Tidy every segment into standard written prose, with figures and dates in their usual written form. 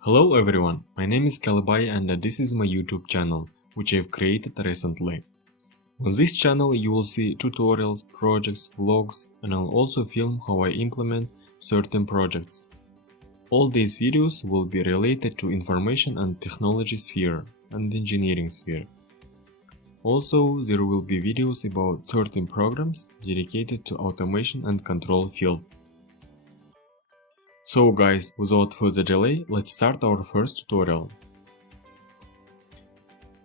Hello everyone, my name is Kalabai and this is my YouTube channel, which I've created recently. On this channel you will see tutorials, projects, vlogs, and I'll also film how I implement certain projects. All these videos will be related to information and technology sphere and engineering sphere. Also, there will be videos about certain programs dedicated to automation and control field. So guys, without further delay, let's start our first tutorial.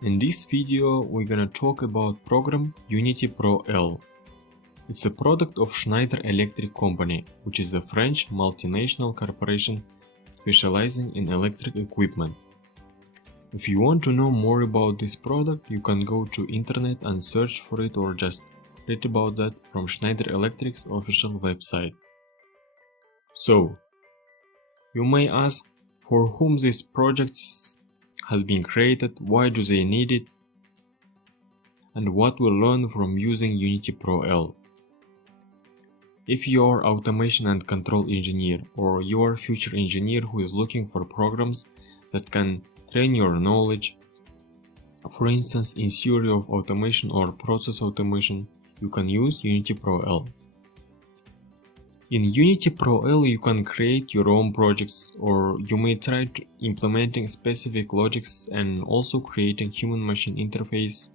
In this video, we're gonna talk about program UnityProL. It's a product of Schneider Electric Company, which is a French multinational corporation specializing in electric equipment. If you want to know more about this product, you can go to internet and search for it or just read about that from Schneider Electric's official website. So, you may ask for whom this project has been created, why do they need it, and what we'll learn from using UnityProL. If you are automation and control engineer or you are future engineer who is looking for programs that can train your knowledge, for instance in theory of automation or process automation, you can use UnityProL. In UnityProL you can create your own projects, or you may try implementing specific logics and also creating human-machine interface,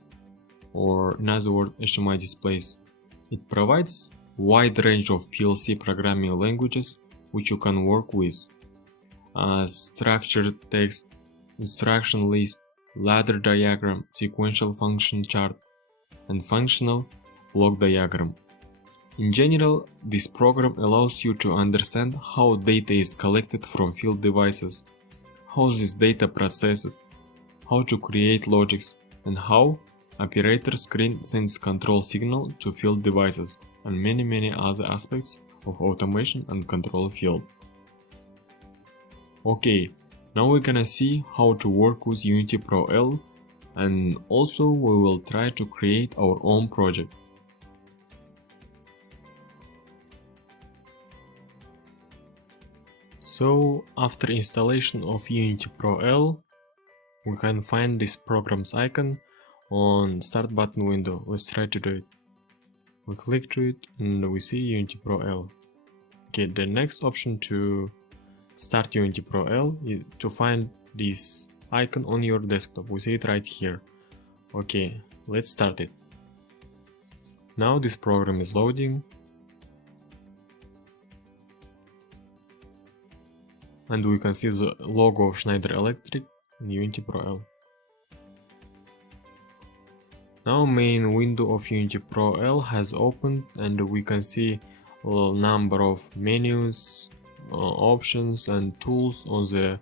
or in other words HMI displays. It provides a wide range of PLC programming languages which you can work with, as structured text, instruction list, ladder diagram, sequential function chart, and functional block diagram. In general, this program allows you to understand how data is collected from field devices, how this data processed, how to create logics, and how operator screen sends control signal to field devices, and many other aspects of automation and control field. Okay, now we're gonna see how to work with UnityProL, and also we will try to create our own project. So after installation of UnityProL, we can find this programs icon on start button window. Let's try to do it. We click to it and we see UnityProL. Okay, the next option to start UnityProL is to find this icon on your desktop. We see it right here. Okay, let's start it. Now this program is loading. And we can see the logo of Schneider Electric in UnityProL. Now main window of UnityProL has opened and we can see a number of menus, options and tools on the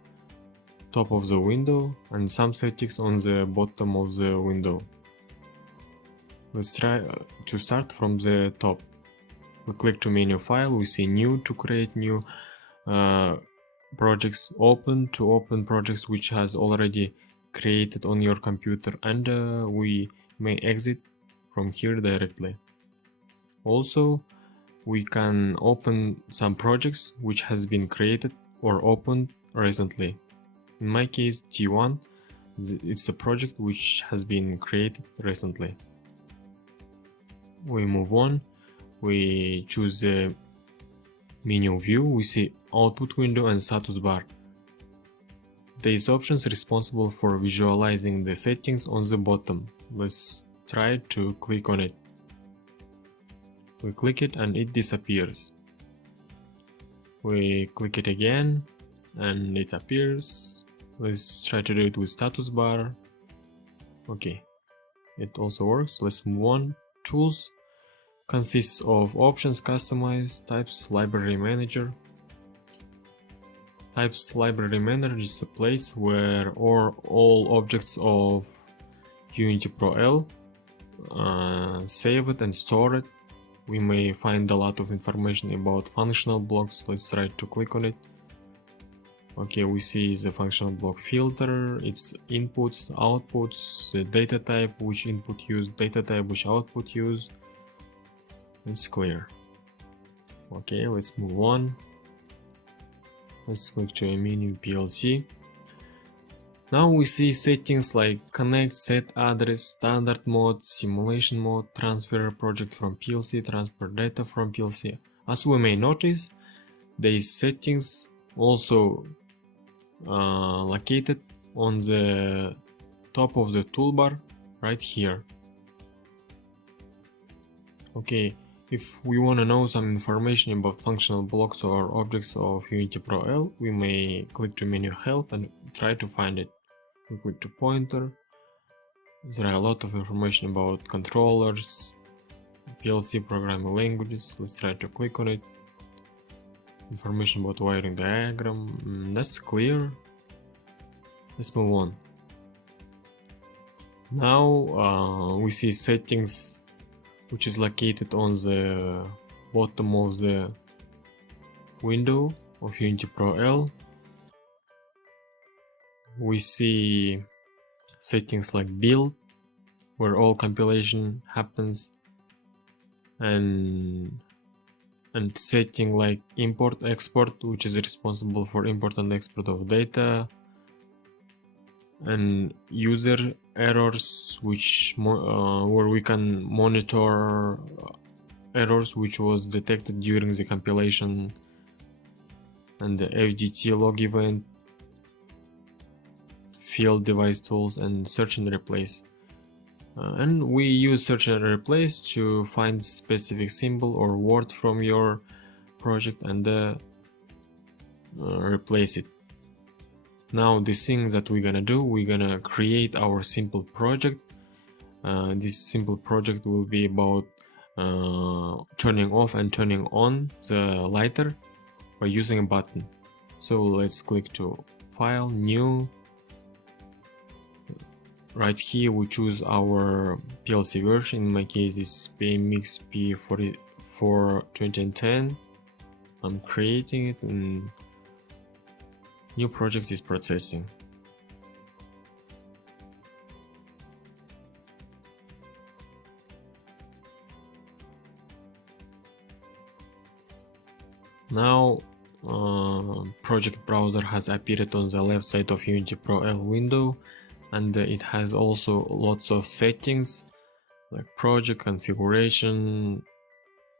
top of the window and some settings on the bottom of the window. Let's try to start from the top. We click to menu file, we see new to create new projects, open to open projects which has already created on your computer, and we may exit from here directly. Also, we can open some projects which has been created or opened recently. In my case T1, it's a project which has been created recently. We move on, we choose the menu view, we see output window and status bar. These options are responsible for visualizing the settings on the bottom. Let's try to click on it. We click it and it disappears. We click it again and it appears. Let's try to do it with status bar. Okay, it also works. Let's move on. Tools consists of options, customize, types, library manager. Types library manager is a place where all objects of UnityProL saved and stored. We may find a lot of information about functional blocks. Let's try to click on it. Okay, we see the functional block filter, its inputs, outputs, the data type which input used, data type which output used. It's clear. Okay, let's move on. Let's click to a menu PLC. Now we see settings like connect, set address, standard mode, simulation mode, transfer project from PLC, transfer data from PLC. As we may notice, these settings also located on the top of the toolbar right here. Okay, if we want to know some information about functional blocks or objects of UnityProL, we may click to menu help and try to find it. We click to pointer. There are a lot of information about controllers, PLC programming languages. Let's try to click on it. Information about wiring diagram. That's clear. Let's move on. Now we see settings, which is located on the bottom of the window of UnityProL. We see settings like build, where all compilation happens, and setting like import export, which is responsible for import and export of data, and user errors, which where we can monitor errors which was detected during the compilation, and the FDT log event, field device tools, and search and replace. And we use search and replace to find specific symbol or word from your project and replace it. Now the thing that we're gonna do, we're gonna create our simple project. This simple project will be about turning off and turning on the lighter by using a button. So let's click to File, New. Right here we choose our PLC version. In my case it's PMX P44 2010. I'm creating it and new project is processing. Now project browser has appeared on the left side of UnityProL window, and it has also lots of settings like project configuration,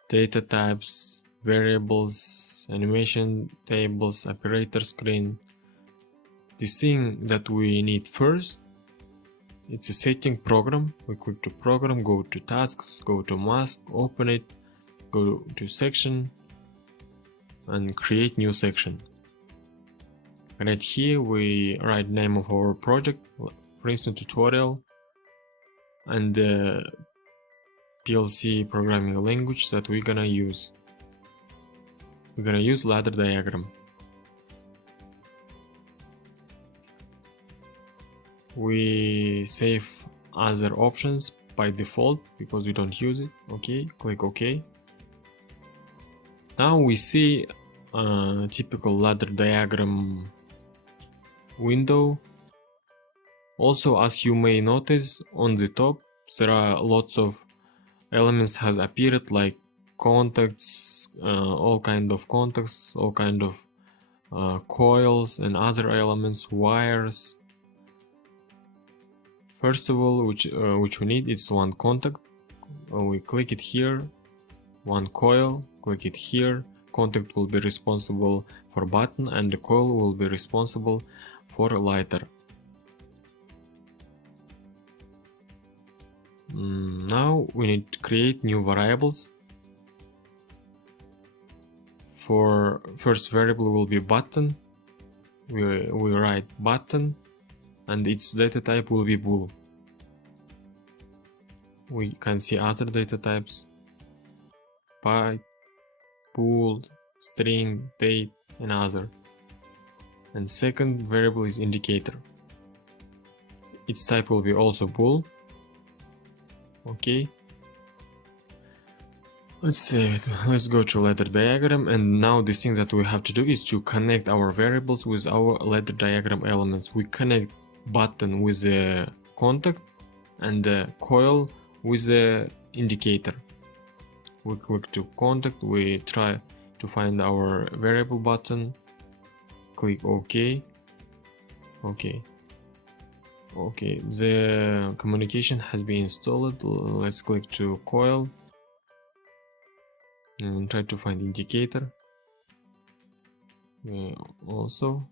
data types, variables, animation tables, operator screen. The thing that we need first, it's a setting program. We click to program, go to tasks, go to mask, open it, go to section and create new section. Right here we write name of our project, for instance tutorial, and the PLC programming language that we're gonna use. We're gonna use ladder diagram. We save other options by default because we don't use it. Okay, click OK. Now we see a typical ladder diagram window. Also, as you may notice, on the top there are lots of elements has appeared like contacts, all kind of contacts, all kind of coils and other elements, wires. First of all, which we need is one contact. We click it here. One coil, click it here. Contact will be responsible for button and the coil will be responsible for lighter. Now we need to create new variables. For first variable will be button. We write button and its data type will be bool. We can see other data types: pipe, bool, string, date, and other. And second variable is indicator. Its type will be also bool. Okay. Let's save it. Let's go to ladder diagram, and now the thing that we have to do is to connect our variables with our ladder diagram elements. We connect button with the contact and the coil with the indicator. We click to contact, we try to find our variable button, click OK. OK. Okay, the communication has been installed. Let's click to coil and try to find indicator. Also,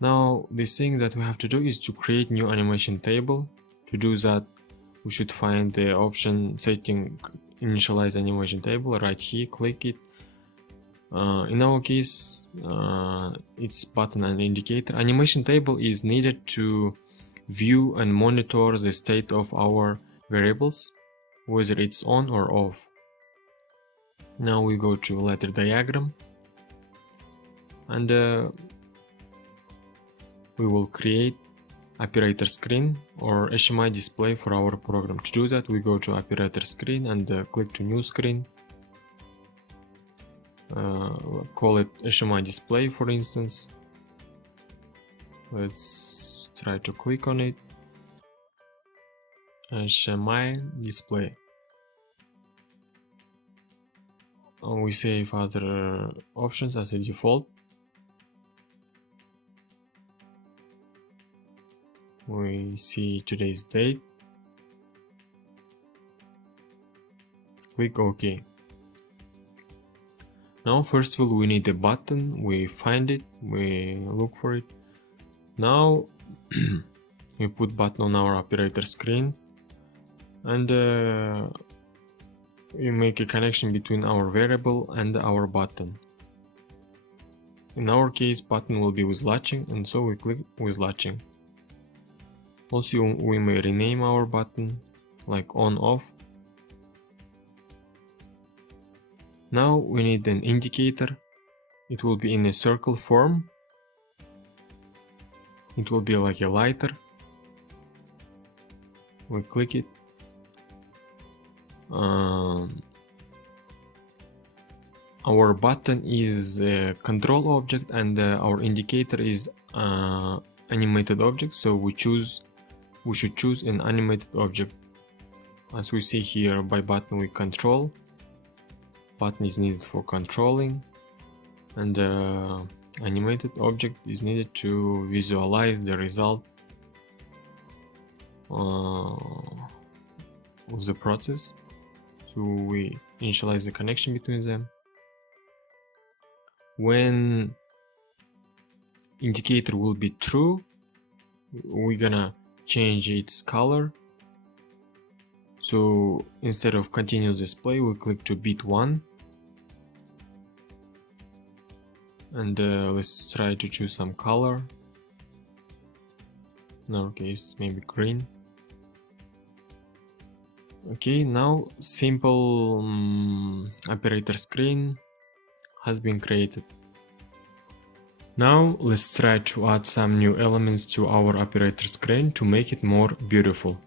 now the thing that we have to do is to create new animation table. To do that, we should find the option setting initialize animation table right here, click it. In our case, it's button and indicator. Animation table is needed to view and monitor the state of our variables, whether it's on or off. Now we go to ladder diagram, and we will create operator screen or HMI display for our program. To do that, we go to operator screen and click to new screen. Call it HMI display, for instance. Let's try to click on it. HMI display. We save other options as a default. We see today's date. Click OK. Now first of all we need a button. We find it, we look for it. Now we put button on our operator screen, and we make a connection between our variable and our button. In our case, button will be with latching, and so we click with latching. Also, we may rename our button like on off. Now we need an indicator. It will be in a circle form. It will be like a lighter. We click it. Our button is a control object and our indicator is animated object, so we should choose an animated object. As we see here, by button we control. Button is needed for controlling, and animated object is needed to visualize the result of the process. So we initialize the connection between them. When indicator will be true, we're gonna change its color. So instead of continuous display, we click to bit 1, and let's try to choose some color. In our case, maybe green. Okay, now simple operator screen has been created. Now let's try to add some new elements to our operator screen to make it more beautiful.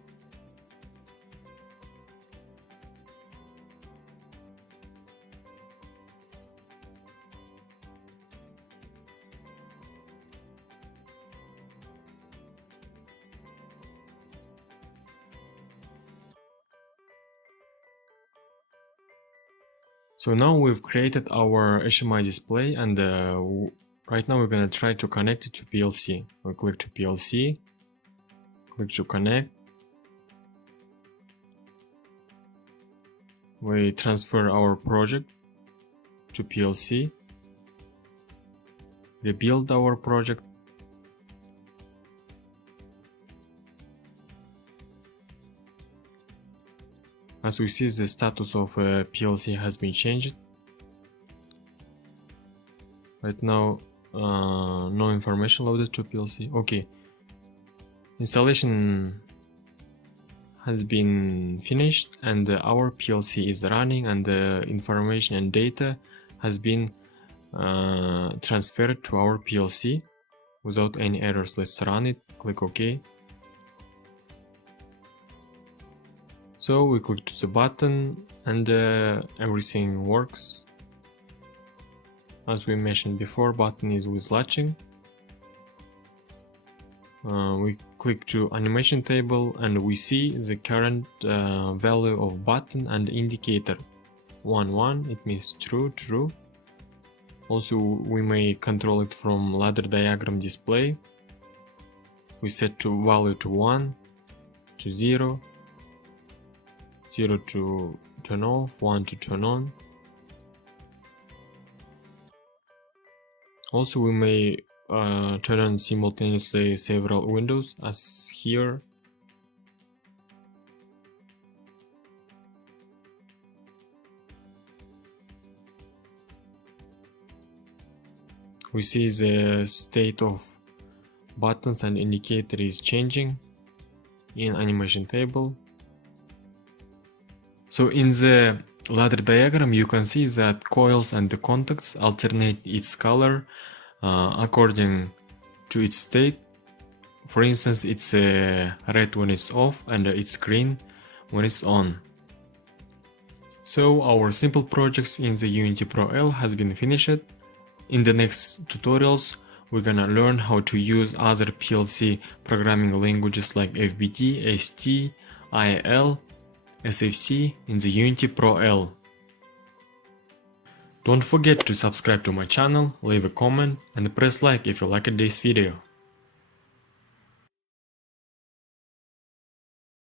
So now we've created our HMI display, and right now we're gonna try to connect it to PLC. We click to PLC, click to connect. We transfer our project to PLC, rebuild our project. As we see, the status of PLC has been changed. Right now, no information loaded to PLC. Okay, installation has been finished, and our PLC is running, and the information and data has been transferred to our PLC without any errors. Let's run it, click OK. So we click to the button, and everything works. As we mentioned before, button is with latching. We click to animation table, and we see the current value of button and indicator 1, it means true. Also, we may control it from ladder diagram display. we set to value to 1, to 0, 0 to turn off, 1 to turn on. Also, we may turn on simultaneously several windows, as here. We see the state of buttons and indicator is changing in animation table. So in the ladder diagram you can see that coils and the contacts alternate its color according to its state. For instance, it's red when it's off and it's green when it's on. So our simple projects in the UnityProL has been finished. In the next tutorials, we're gonna learn how to use other PLC programming languages like FBT, ST, IL, SFC in the UnityProL. Don't forget to subscribe to my channel, leave a comment and press like if you liked this video.